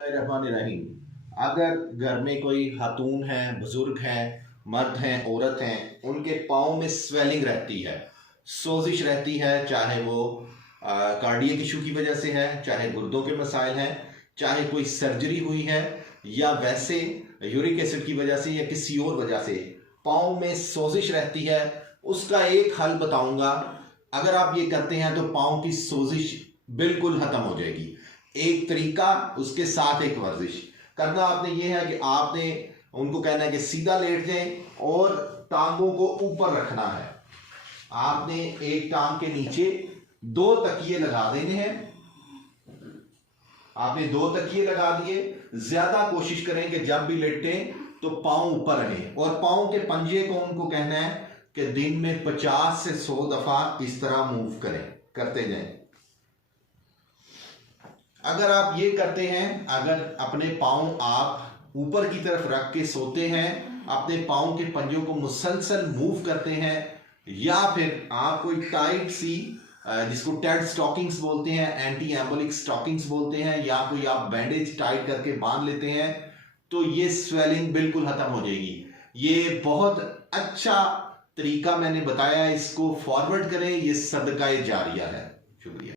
रहीम। अगर घर में कोई खातून है, बुजुर्ग हैं, मर्द हैं, औरत हैं, उनके पाँव में स्वेलिंग रहती है, सोजिश रहती है, चाहे वो कार्डियक इशू की वजह से है, चाहे गुर्दों के मसाइल हैं, चाहे कोई सर्जरी हुई है, या वैसे यूरिक एसिड की वजह से या किसी और वजह से पाँव में सोजिश रहती है, उसका एक हल बताऊंगा। अगर आप ये करते हैं तो पाँव की सोजिश बिल्कुल खत्म हो जाएगी। एक तरीका, उसके साथ एक वर्जिश करना आपने ये है कि आपने उनको कहना है कि सीधा लेट जाएं और टांगों को ऊपर रखना है। आपने एक टांग के नीचे दो तकिए लगा देने हैं। आपने दो तकिए लगा दिए। ज्यादा कोशिश करें कि जब भी लेटें तो पांव ऊपर रहे और पांव के पंजे को उनको कहना है कि दिन में 50 से 100 दफा इस तरह मूव करें, करते जाएं। अगर आप ये करते हैं, अगर अपने पाँव आप ऊपर की तरफ रख के सोते हैं, अपने पाँव के पंजों को मुसलसल मूव करते हैं, या फिर आप कोई टाइट सी जिसको टेड स्टॉकिंग्स बोलते हैं, एंटी एम्बोलिक स्टॉकिंग्स बोलते हैं, या कोई आप बैंडेज टाइट करके बांध लेते हैं, तो ये स्वेलिंग बिल्कुल खत्म हो जाएगी। ये बहुत अच्छा तरीका मैंने बताया, इसको फॉरवर्ड करें, ये सदका जारिया है। शुक्रिया।